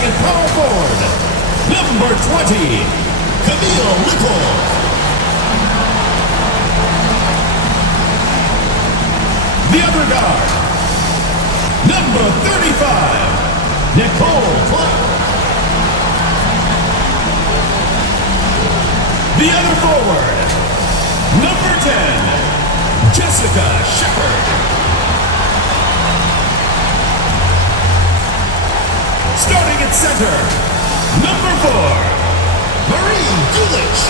Starting at power forward, number 20, Camille Nicole. The other guard, number 35, Nicole Clark. The other forward, number 10, Jessica Shepard. Starting at center, number 4, Marie Gulich.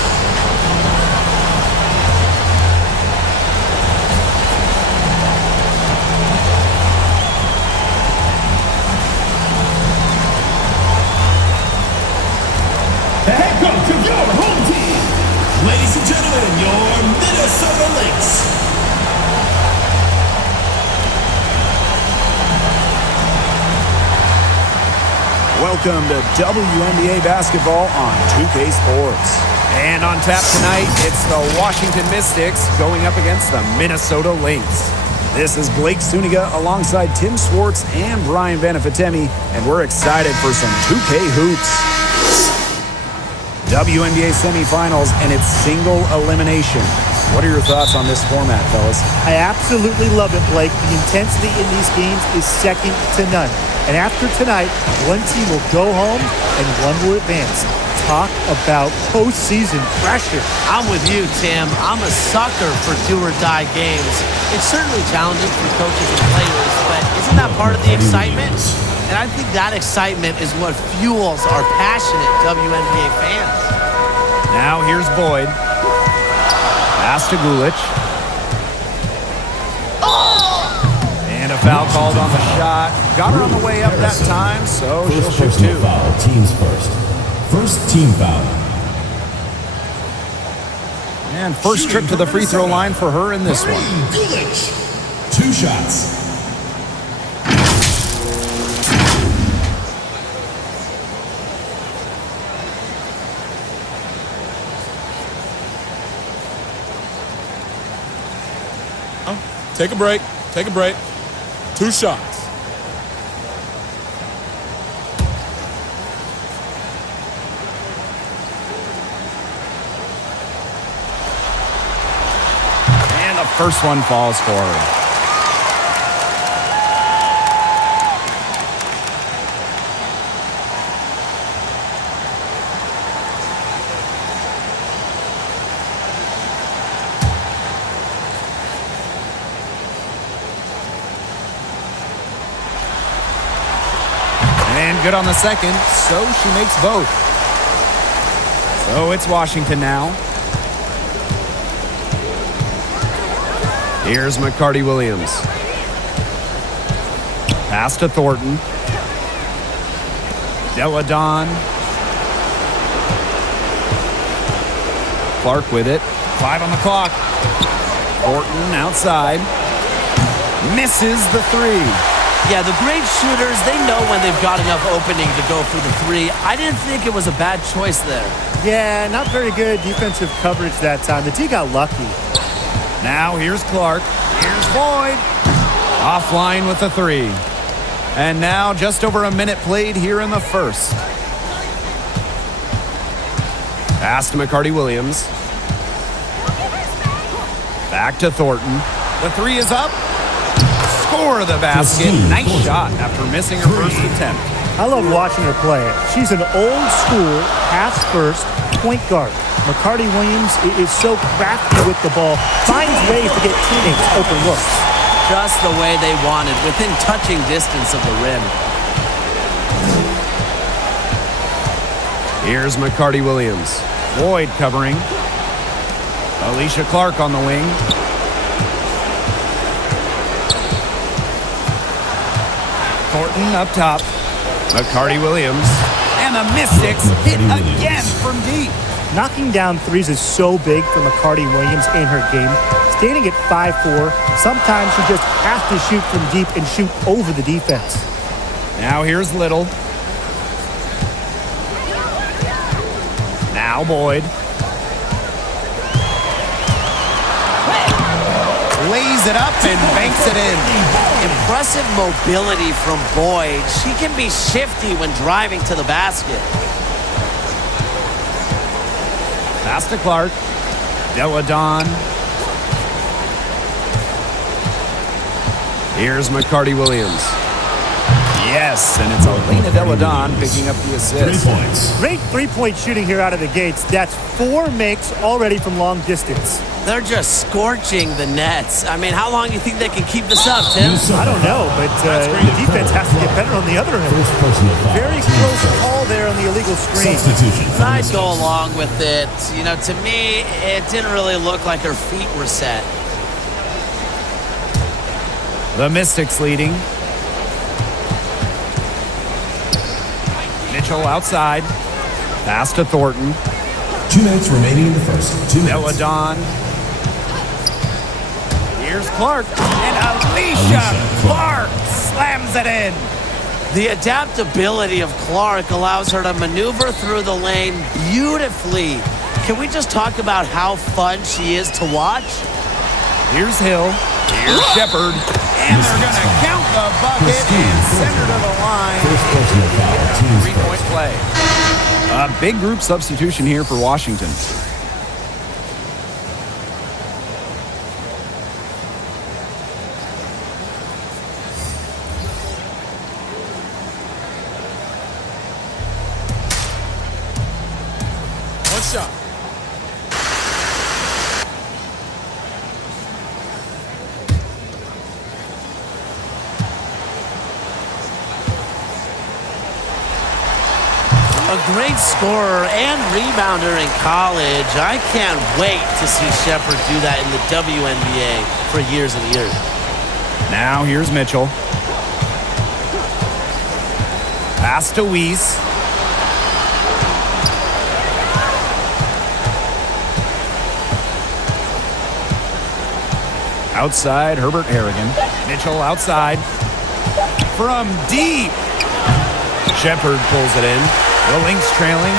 The head coach of your home team, ladies and gentlemen, your Minnesota Lynx. Welcome to WNBA basketball on 2K Sports. And on tap tonight, it's the Washington Mystics going up against the Minnesota Lynx. This is Blake Suniga alongside Tim Swartz and Brian Vanafitemi, and we're excited for some 2K hoops. WNBA semifinals and its single elimination. What are your thoughts on this format, fellas? I absolutely love it, Blake. The intensity in these games is second to none. And after tonight, one team will go home and one will advance. Talk about postseason pressure. I'm with you, Tim. I'm a sucker for do-or-die games. It's certainly challenging for coaches and players, but isn't that part of the excitement? And I think that excitement is what fuels our passionate WNBA fans. Now here's Boyd. Pass to Gulich. And a foul called on the shot. Got her on the way up that time, so she'll shoot two. Foul, teams first. First team foul. And first trip to the free throw line for her in this one. Gulich. 2 shots. Take a break. Take a break. 2 shots. And the first one falls for her. And good on the second, so she makes both. So it's Washington now. Here's McCarty Williams. Pass to Thornton. Deladon. Clark with it. 5 on the clock. Thornton outside. Misses the 3. Yeah, the great shooters, they know when they've got enough opening to go for the 3. I didn't think it was a bad choice there. Yeah, not very good defensive coverage that time. The D got lucky. Now here's Clark. Here's Boyd. Offline with the 3. And now just over a minute played here in the first. Pass to McCarty Williams. Back to Thornton. The 3 is up. Score the basket. Nice shot after missing her first attempt. I love watching her play. She's an old school pass first point guard. McCarty Williams is so crafty with the ball, finds ways to get teammates open looks. Just the way they wanted, within touching distance of the rim. Here's McCarty Williams. Boyd covering. Alicia Clark on the wing. Thornton up top. McCarty Williams. And the Mystics hit again from deep. Knocking down threes is so big for McCarty Williams in her game. Standing at 5'4", sometimes she just has to shoot from deep and shoot over the defense. Now here's Little. Now Boyd. Lays tees it up and banks it in. Impressive mobility from Boyd. She can be shifty when driving to the basket. Pass to Clark. Deladon. Here's McCarty Williams. Yes, and it's Alina Deladon picking up the 3 assist. points. Great three-point shooting here out of the gates. That's 4 makes already from long distance. They're just scorching the nets. I mean, how long do you think they can keep this up, Tim? I don't know, but the defense has to get better on the other end. First personal foul. Very close call there on the illegal screen. Substitution. I'd go along with it. You know, to me, it didn't really look like her feet were set. The Mystics leading. Mitchell outside. Pass to Thornton. 2 minutes remaining in the first. 2 minutes. Deladon. Here's Clark. And Alicia Clark slams it in. The adaptability of Clark allows her to maneuver through the lane beautifully. Can we just talk about how fun she is to watch? Here's Hill. Here's Shepard. And they're going to count the bucket and send her to the line. First personal foul. Team's 3-point play. A big group substitution here for Washington. One shot. A great scorer and rebounder in college. I can't wait to see Shepard do that in the WNBA for years and years. Now here's Mitchell. Pass to Weiss. Outside, Herbert Harrigan. Mitchell outside. From deep. Shepard pulls it in. The Lynx trailing.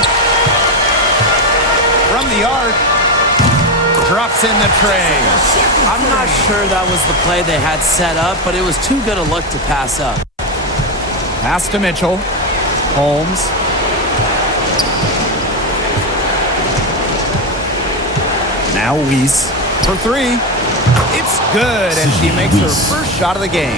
From the arc. Drops in the tray. I'm not sure that was the play they had set up, but it was too good a look to pass up. Pass to Mitchell. Holmes. Now Weiss for 3. It's good, and she makes her first shot of the game.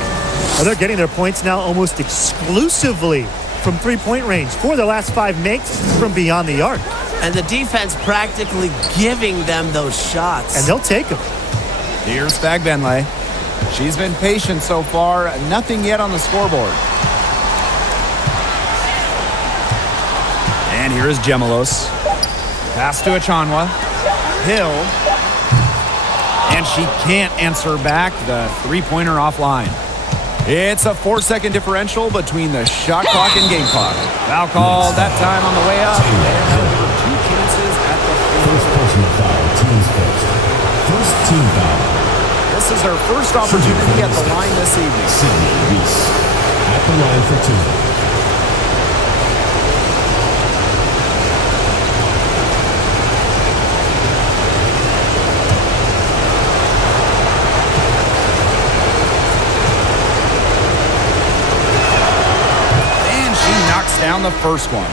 Well, they're getting their points now almost exclusively from three-point range. 4 of their last 5 makes from beyond the arc. And the defense practically giving them those shots. And they'll take them. Here's Fagbenle. She's been patient so far. Nothing yet on the scoreboard. And here is Gemelos. Pass to Achanwa. Hill. And she can't answer back. The three-pointer offline. It's a 4-second differential between the shot clock and game clock. Foul called that time on the way up. And they'll give her 2 chances at the First personal foul. Team's first. First team foul. This is her first opportunity at the line this evening. Sydney Weiss at the line for 2. Down the first one.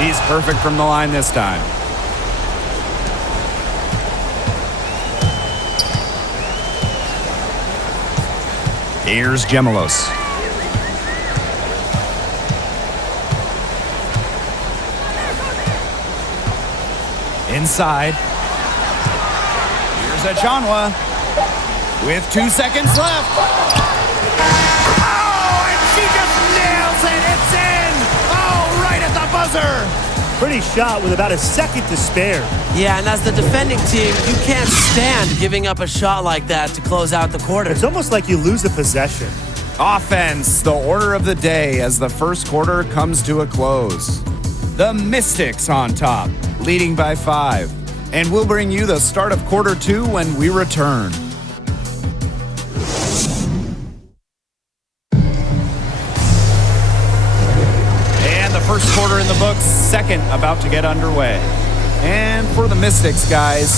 He's perfect from the line this time. Here's Gemelos. Inside. Here's Achanwa with 2 seconds left. Oh, and she just nails it. It's in. Oh, right at the buzzer. Pretty shot with about a second to spare. Yeah, and as the defending team, you can't stand giving up a shot like that to close out the quarter. It's almost like you lose the possession. Offense, the order of the day as the first quarter comes to a close. The Mystics on top, leading by 5. And we'll bring you the start of quarter 2 when we return. And the first quarter in the books, second about to get underway. And for the Mystics, guys,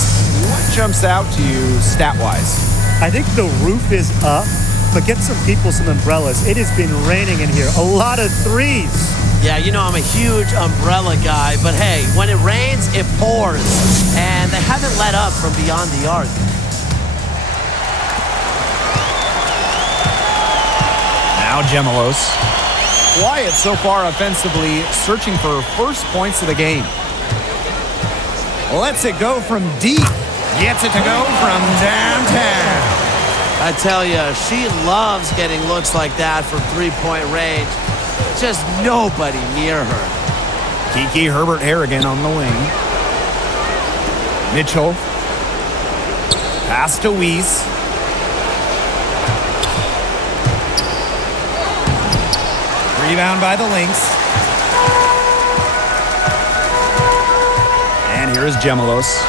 what jumps out to you stat-wise? I think the roof is up, but get some people some umbrellas. It has been raining in here. A lot of threes. Yeah, you know I'm a huge umbrella guy, but hey, when it rains, it pours. And they haven't let up from beyond the arc. Now Gemelos. Quiet so far offensively, searching for first points of the game. Lets it go from deep. Gets it to go from downtown. I tell you, she loves getting looks like that from three-point range. Just nobody near her. Kiki Herbert Harrigan on the wing. Mitchell. Pass to Weiss. Rebound by the Lynx. And here is Gemelos.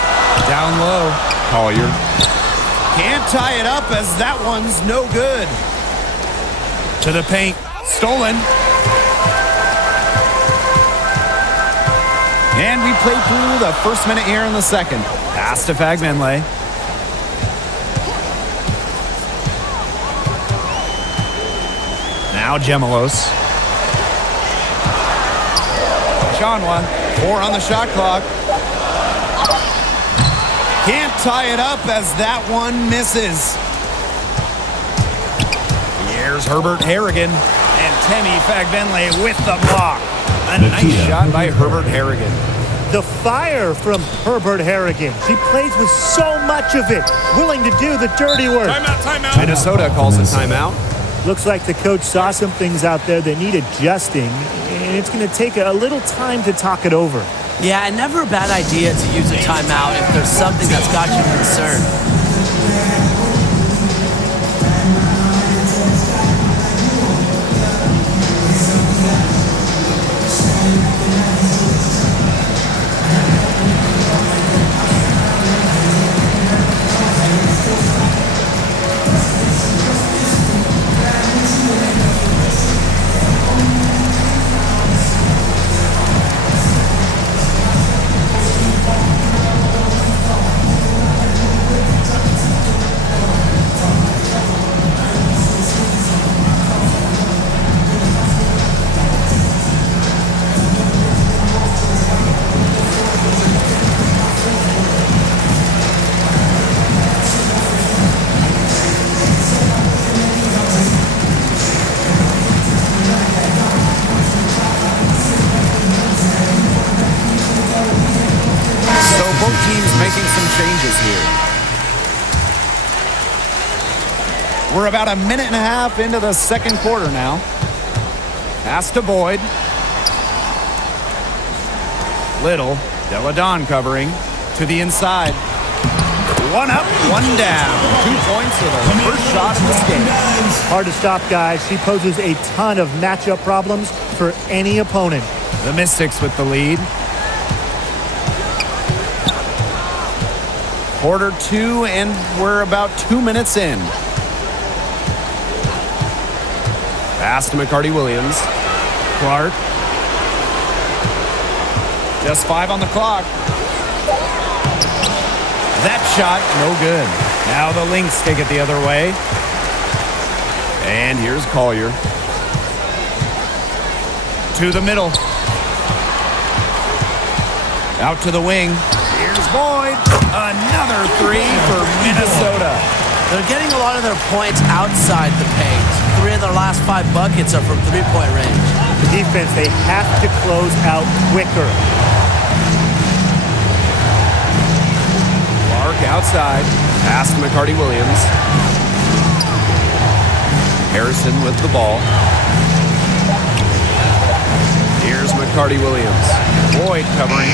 Down low. Collier. Can't tie it up as that one's no good. To the paint. Stolen. And we played through the first minute here in the second. Pass to Fagbenle. Now Gemelos. Chanwa, 4 on the shot clock. Can't tie it up as that one misses. Here's Herbert Harrigan. And Temi Fagbenle with the block. A nice shot by Herbert Harrigan. The fire from Herbert Harrigan. She plays with so much of it, willing to do the dirty work. Timeout. Minnesota calls a timeout. Looks like the coach saw some things out there that need adjusting, and it's going to take a little time to talk it over. Yeah, and never a bad idea to use a timeout if there's something that's got you concerned. We're about a minute and a half into the second quarter now. Pass to Boyd. Little. Deladon covering. To the inside. One up, one down. 2 points for the first shot of this game. Hard to stop, guys. She poses a ton of matchup problems for any opponent. The Mystics with the lead. Quarter 2, and we're about 2 minutes in. Pass to McCarty-Williams. Clark. Just 5 on the clock. That shot, no good. Now the Lynx take it the other way. And here's Collier. To the middle. Out to the wing. Here's Boyd. Another 3 for Minnesota. They're getting a lot of their points outside the paint. 3 of their last 5 buckets are from three-point range. The defense, they have to close out quicker. Clark outside. Pass to McCarty-Williams. Harrison with the ball. Here's McCarty-Williams. Boyd covering.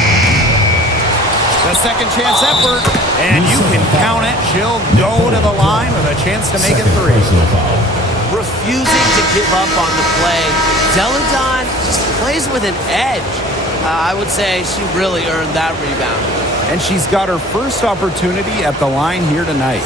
The second chance effort, and you can count it. She'll go to the line with a chance to make it 3. Refusing to give up on the play. Deladon just plays with an edge. I would say she really earned that rebound. And she's got her first opportunity at the line here tonight.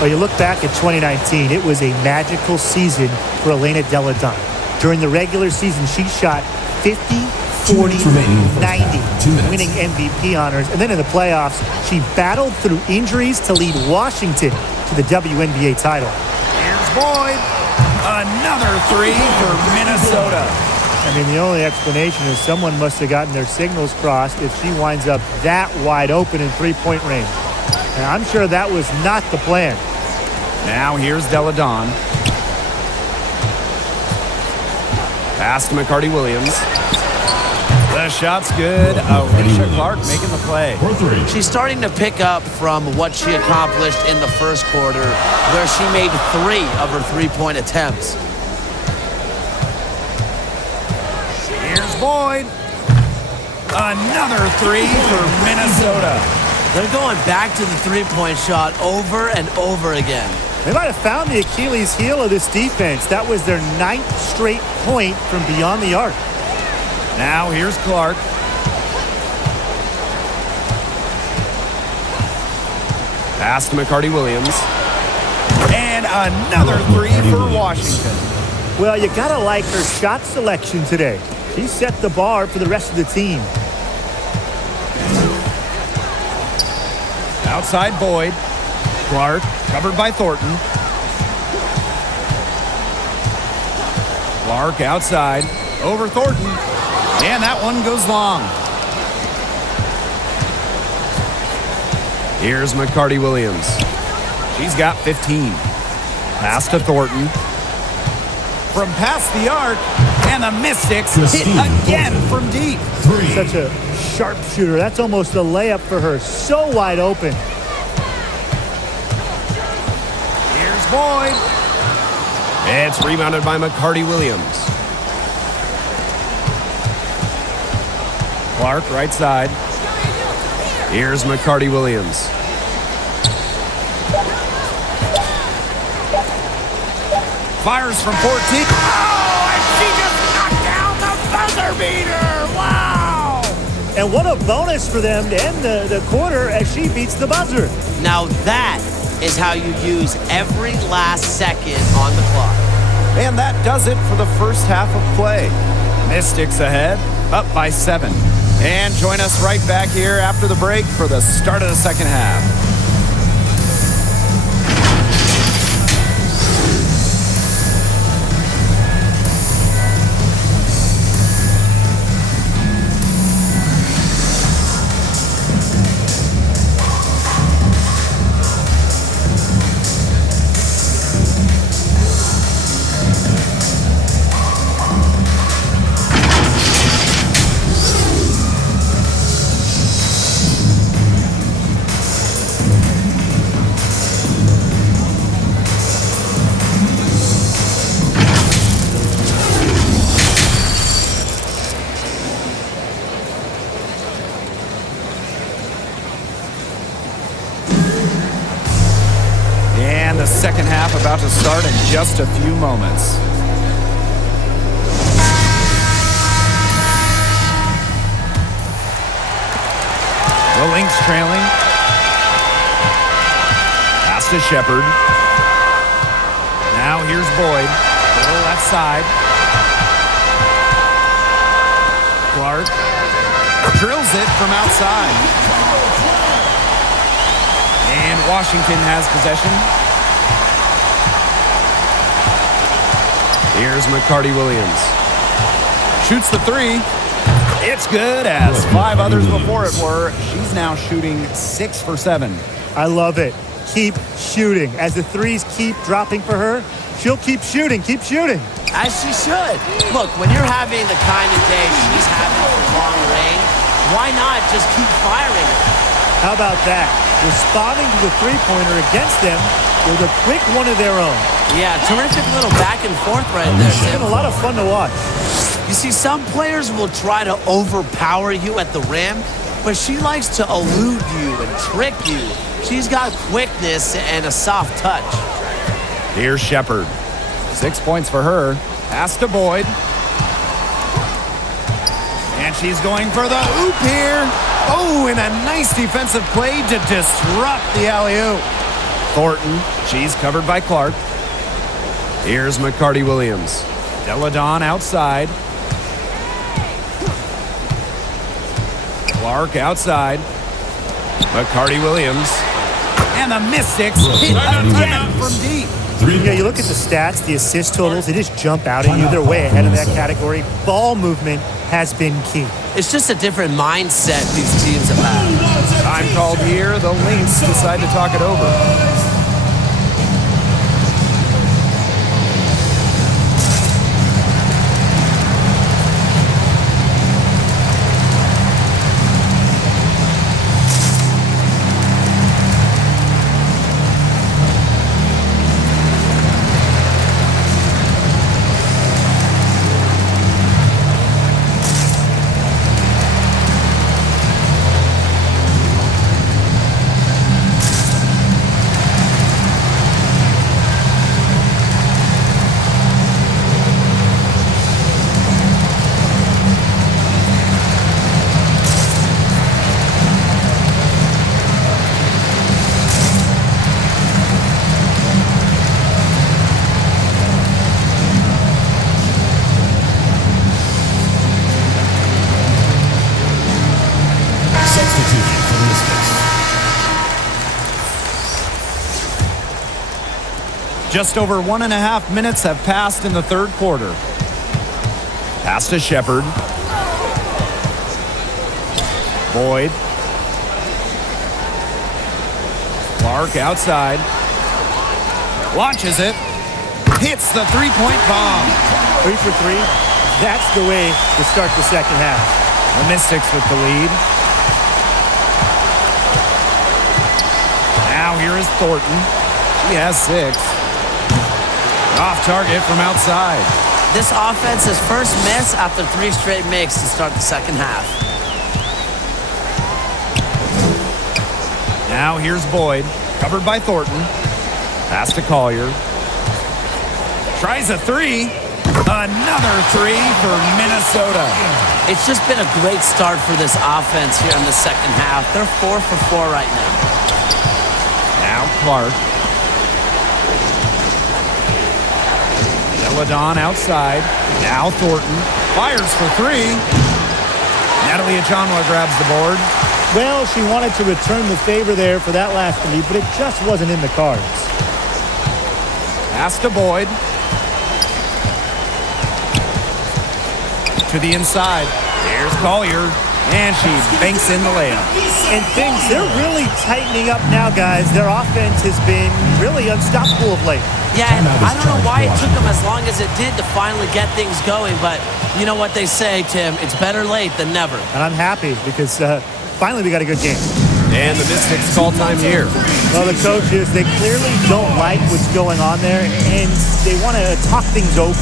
Well, you look back at 2019, it was a magical season for Elena Delle Donne. During the regular season, she shot 50, 40, 90, winning MVP honors. And then in the playoffs, she battled through injuries to lead Washington to the WNBA title. Here's Boyd. Another three for Minnesota. I mean, the only explanation is someone must have gotten their signals crossed if she winds up that wide open in three-point range. And I'm sure that was not the plan. Now here's Delle Donne. Pass to McCarty-Williams. The shot's good. Alicia Clark making the play. She's starting to pick up from what she accomplished in the first quarter, where she made 3 of her three-point attempts. Here's Boyd. Another three for Minnesota. They're going back to the three-point shot over and over again. They might have found the Achilles heel of this defense. That was their 9th straight point from beyond the arc. Now here's Clark. Pass to McCarty-Williams. And another three for Washington. Well, you gotta like her shot selection today. She set the bar for the rest of the team. Outside Boyd. Clark covered by Thornton. Clark outside. Over Thornton. And that one goes long. Here's McCarty-Williams. She's got 15. Pass to Thornton. From past the arc. And the Mystics hit again from deep. Such a sharpshooter. That's almost a layup for her. So wide open. Here's Boyd. It's rebounded by McCarty-Williams. Clark, right side. Here's McCarty-Williams. Fires from 14. Oh, and she just knocked down the buzzer beater. Wow. And what a bonus for them to end the quarter as she beats the buzzer. Now that is how you use every last second on the clock. And that does it for the first half of play. Mystics ahead, up by 7. And join us right back here after the break for the start of the second half. The second half about to start in just a few moments. The Lynx trailing. Pass to Shepard. Now here's Boyd. To the left side. Clark drills it from outside. And Washington has possession. Here's McCarty-Williams. Shoots the three. It's good, as 5 others before it were. She's now shooting 6 for 7. I love it. Keep shooting. As the threes keep dropping for her, she'll keep shooting. Keep shooting. As she should. Look, when you're having the kind of day she's having from long range, why not just keep firing? How about that? Responding to the three-pointer against them with a quick one of their own. Yeah, terrific little back and forth right there, It's Tim. been a lot of fun to watch. You see, some players will try to overpower you at the rim, but she likes to elude you and trick you. She's got quickness and a soft touch. Here's Shepard. 6 points for her. Pass to Boyd. And she's going for the oop here. Oh, and a nice defensive play to disrupt the alley-oop. Thornton, she's covered by Clark. Here's McCarty-Williams. Deladon outside. Clark outside. McCarty-Williams. And the Mystics hit again from deep. Yeah, you look at the stats, the assist totals, they just jump out at you. They're way ahead of that category. Ball movement has been key. It's just a different mindset these teams have had. Time called here. The Lynx decide to talk it over. Just over 1.5 minutes have passed in the third quarter. Pass to Shepard. Boyd. Clark outside. Launches it. Hits the three-point bomb. 3 for 3. That's the way to start the second half. The Mystics with the lead. Now here is Thornton. She has 6. Off target from outside. This offense's first miss after 3 straight makes to start the second half. Now here's Boyd, covered by Thornton. Pass to Collier. Tries a 3. Another 3 for Minnesota. It's just been a great start for this offense here in the second half. They're 4 for 4 right now. Now Clark. Deladon outside. Now Thornton. Fires for 3. Natalie Achanwa grabs the board. Well, she wanted to return the favor there for that last lead, but it just wasn't in the cards. Pass to Boyd. To the inside. Here's Collier. And she banks in the layup. And things, they're really tightening up now, guys. Their offense has been really unstoppable of late. Yeah, and I don't know why it took them as long as it did to finally get things going, but you know what they say, Tim, it's better late than never. And I'm happy because finally we got a good game. And the Mystics call time here. Well, the coaches, they clearly don't like what's going on there, and they want to talk things over.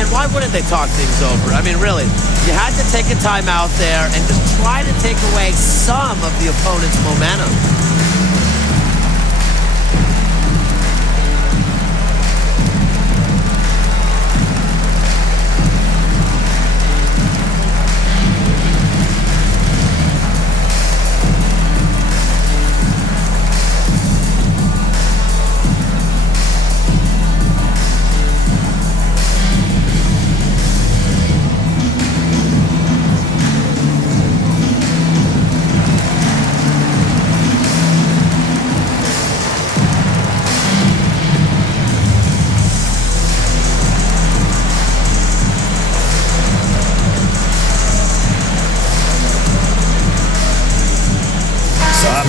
And why wouldn't they talk things over? I mean, really, you had to take a time out there and just try to take away some of the opponent's momentum.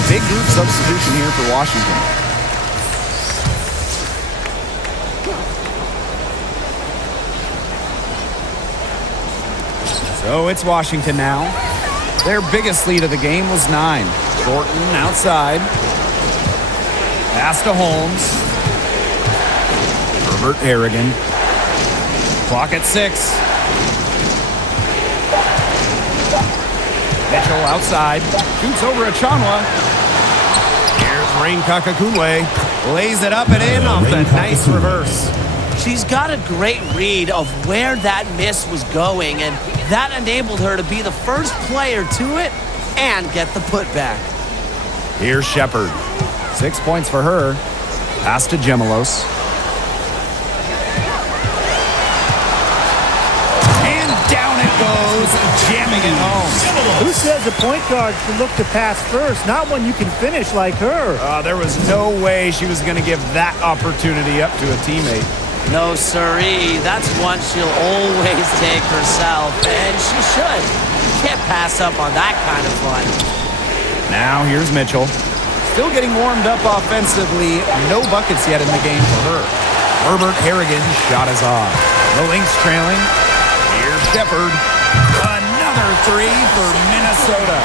Big group substitution here for Washington. So it's Washington now. Their biggest lead of the game was 9. Thornton outside. Pass to Holmes. Herbert Harrigan. Clock at 6. Mitchell outside. Shoots over at Chanwa. Here's Rain Kakakunwe. Lays it up and in off the nice reverse. She's got a great read of where that miss was going, and that enabled her to be the first player to it and get the putback. Here's Shepard. 6 points for her. Pass to Gemelos. And down it goes, jamming it home. Who says a point guard should look to pass first, not one you can finish like her? There was no way she was going to give that opportunity up to a teammate. No siree, that's one she'll always take herself, and she should. You can't pass up on that kind of fun. Now here's Mitchell. Still getting warmed up offensively. No buckets yet in the game for her. Herbert Harrigan's shot is off. The Lynx trailing. Here's Shepard. Another three for Minnesota.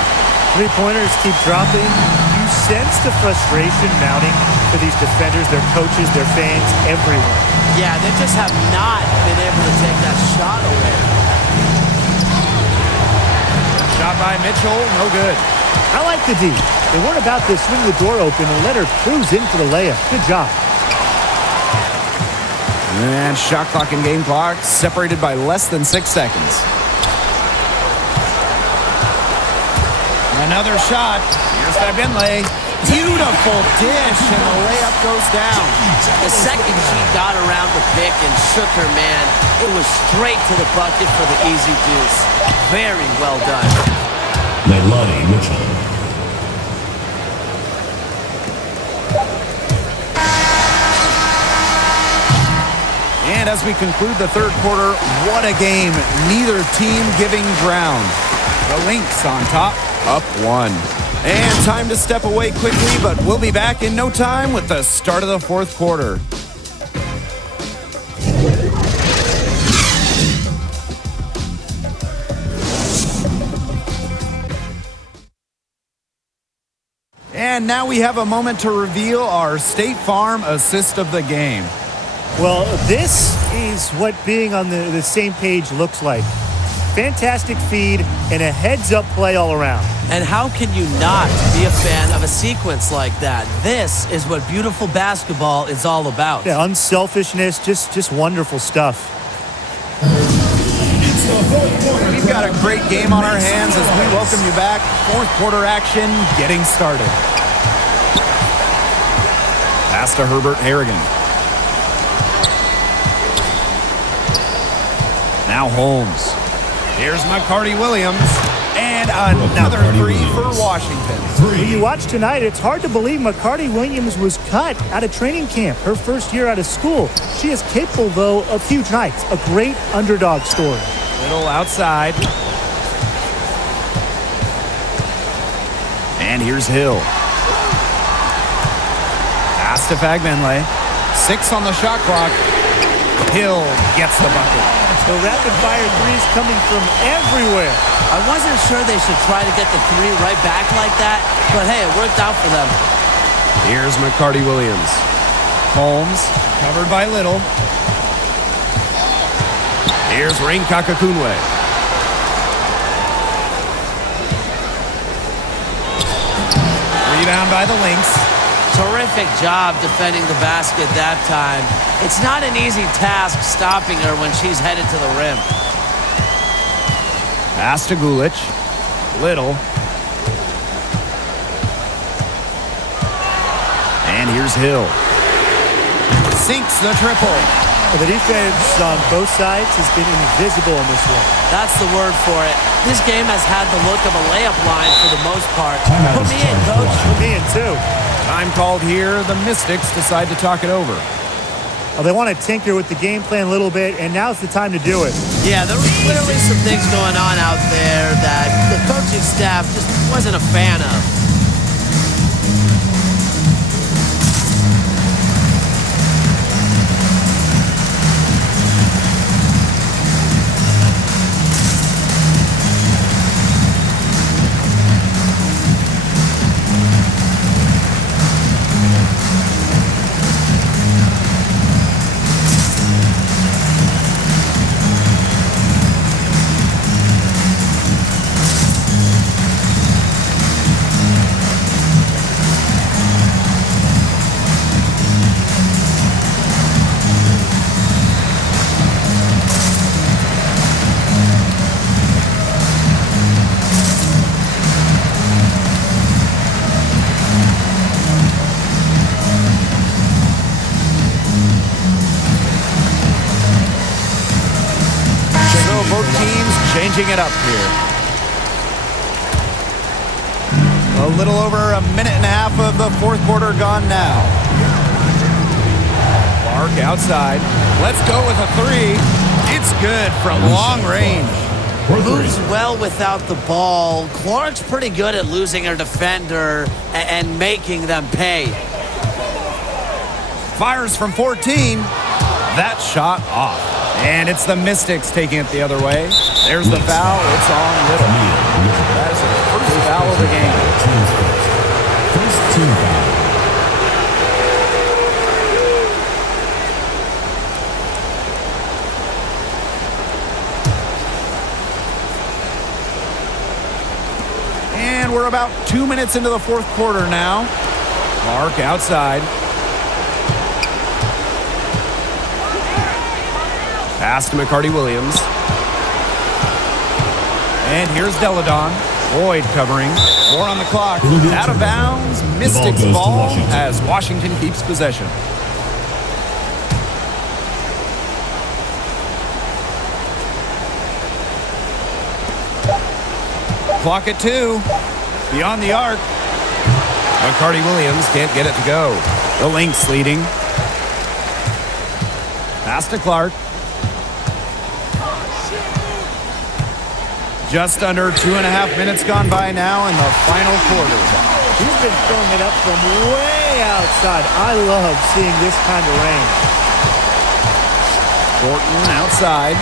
Three-pointers keep dropping. You sense the frustration mounting for these defenders, their coaches, their fans, everyone. Yeah, they just have not been able to take that shot away. Shot by Mitchell, no good. I like the D. They weren't about to swing the door open and let her cruise in for the layup. Good job. And shot clock and game clock separated by less than 6 seconds. Another shot. Here's Fabenle. Beautiful dish, and the layup goes down. The second she got around the pick and shook her man, it was straight to the bucket for the easy deuce. Very well done. Leilani Mitchell. And as we conclude the third quarter, what a game. Neither team giving ground. The Lynx on top, up 1. And time to step away quickly, but we'll be back in no time with the start of the fourth quarter. And now we have a moment to reveal our State Farm assist of the game. Well, this is what being on the same page looks like. Fantastic feed and a heads-up play all around. And how can you not be a fan of a sequence like that? This is what beautiful basketball is all about. Yeah, unselfishness, just wonderful stuff. We've got a great game on our hands as we welcome you back. Fourth quarter action getting started. Pass to Herbert Harrigan. Now Holmes. Here's McCarty Williams. And another three for Washington. When you watch tonight, it's hard to believe McCarty Williams was cut out of training camp, her first year out of school. She is capable, though, of huge nights. A great underdog story. Little outside. And here's Hill. Pass to Fabenle. 6 on the shot clock. Hill gets the bucket. The rapid-fire threes coming from everywhere. I wasn't sure they should try to get the three right back like that, but hey, it worked out for them. Here's McCarty Williams. Holmes, covered by Little. Here's Rain Kakakunwe. Rebound by the Lynx. Terrific job defending the basket that time. It's not an easy task stopping her when she's headed to the rim. Pass to Gulic. Little. And here's Hill. Sinks the triple. Well, the defense on both sides has been invisible in this one. That's the word for it. This game has had the look of a layup line for the most part. Put me in, coach. Put me in, too. Time called here. The Mystics decide to talk it over. Well, they want to tinker with the game plan a little bit, and now's the time to do it. Yeah, there were clearly some things going on out there that the coaching staff just wasn't a fan of. changing it up here. A little over a minute and a half of the fourth quarter gone now. Clark outside. Let's go with a three. It's good from long range. Moves well without the ball. Clark's pretty good at losing her defender and making them pay. Fires from 14. That shot off. And it's the Mystics taking it the other way. There's the foul. It's on Little. That is the first foul of the game. First team foul. And we're about 2 minutes into the fourth quarter now. Clark outside. Pass to McCarty-Williams. And here's Deladon. Boyd covering. 4 on the clock. Out of bounds. Mystics ball as Washington keeps possession. Clock at 2. Beyond the arc. McCarty-Williams can't get it to go. The Lynx leading. Pass to Clark. Just under 2.5 minutes gone by now in the final quarter. He's been throwing it up from way outside. I love seeing this kind of rain. Thornton outside.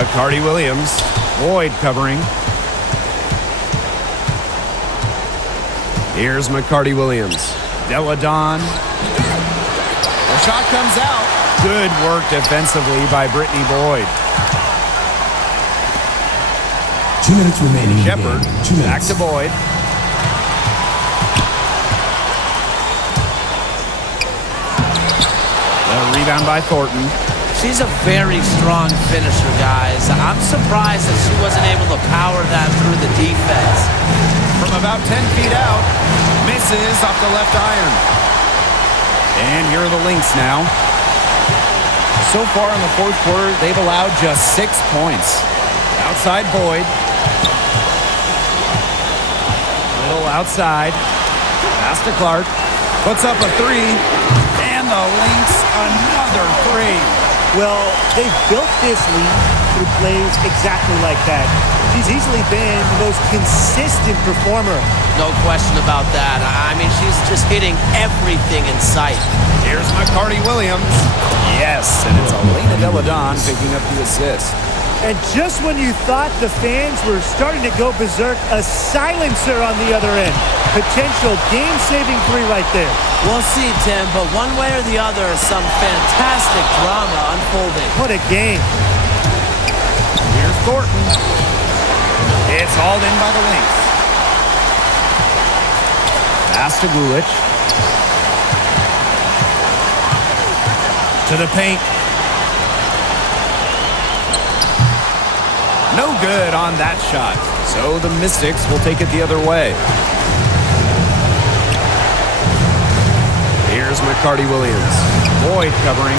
McCarty-Williams. Boyd covering. Here's McCarty-Williams. Deladon. The shot comes out. Good work defensively by Brittany Boyd. 2 minutes remaining. Shepard. 2 minutes. Back to Boyd. The rebound by Thornton. She's a very strong finisher, guys. I'm surprised that she wasn't able to power that through the defense. From about 10 feet out. Misses off the left iron. And here are the Lynx now. So far in the fourth quarter, they've allowed just 6 points. Outside Boyd. Little outside. Pass to Clark. Puts up a three. And the Lynx another three. Well, they've built this lead through plays exactly like that. She's easily been the most consistent performer. No question about that. I mean, she's just hitting everything in sight. Here's McCarty-Williams. Yes, and it's Elena Deladon picking up the assist. And just when you thought the fans were starting to go berserk, a silencer on the other end. Potential game-saving three right there. We'll see, Tim, but one way or the other, some fantastic drama unfolding. What a game. Here's Thornton. It's hauled in by the Lynx. Pass to Gulich. To the paint. No good on that shot. So the Mystics will take it the other way. Here's McCarty-Williams. Boyd covering.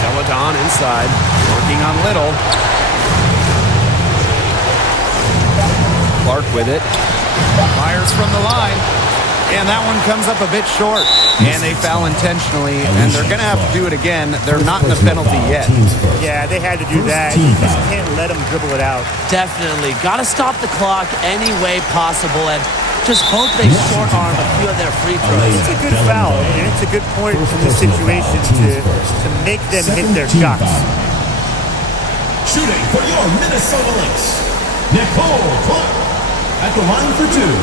Deladon inside. Working on Little. Clark with it. Fires from the line. And that one comes up a bit short. And they foul intentionally, and they're going to have to do it again. They're not in the penalty yet. Yeah, they had to do that. You just can't let them dribble it out. Definitely. Got to stop the clock any way possible and just hope they short arm a few of their free throws. It's a good foul, and it's a good point in this situation to make them hit their shots. Shooting for your Minnesota Lynx, Nicole Clark at the line for two.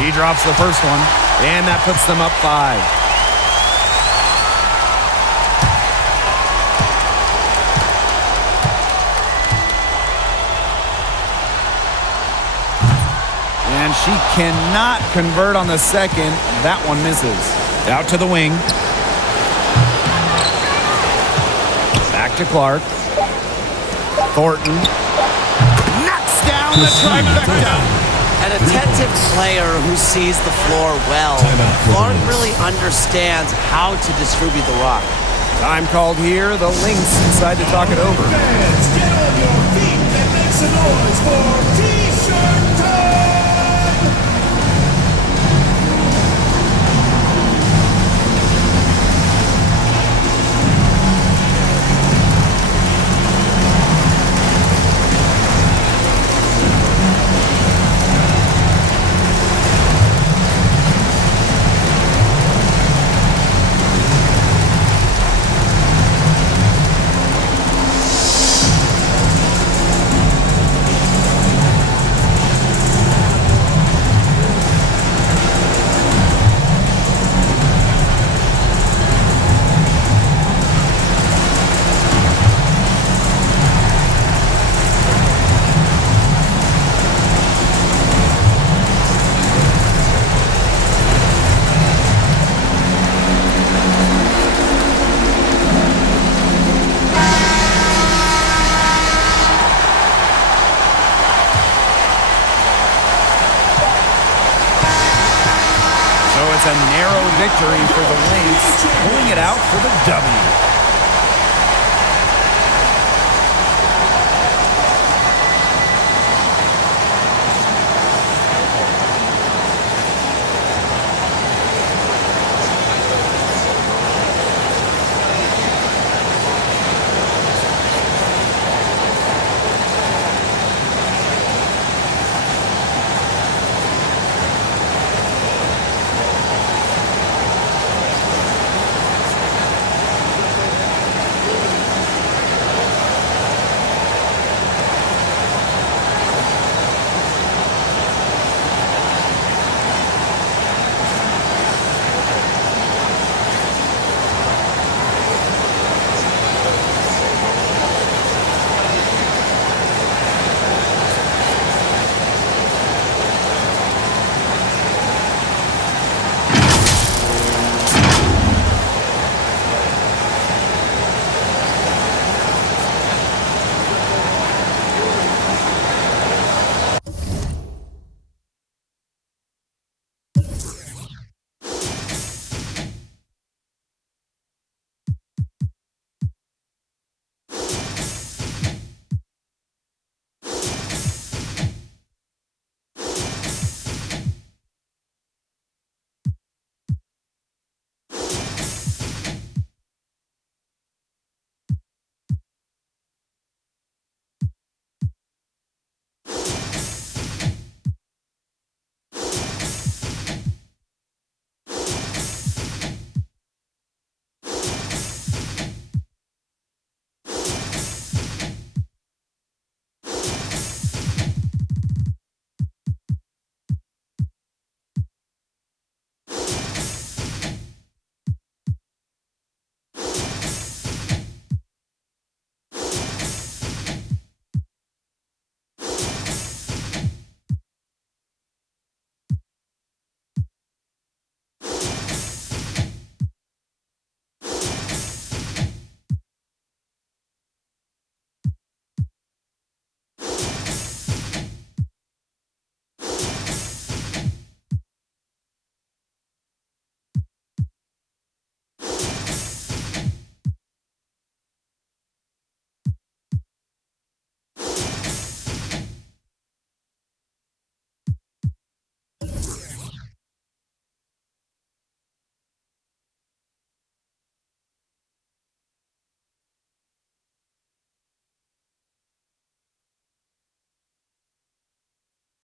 She drops the first one, and that puts them up 5. And she cannot convert on the second. That one misses. Out to the wing. Back to Clark. Thornton. down the trifecta. An attentive player who sees the floor well. Clark really understands how to distribute the rock. Time called here. The Lynx decide to talk it over. Fans, get on your feet and make some noise for T-shirt time! So it's a narrow victory for the Lynx, pulling it out for the W.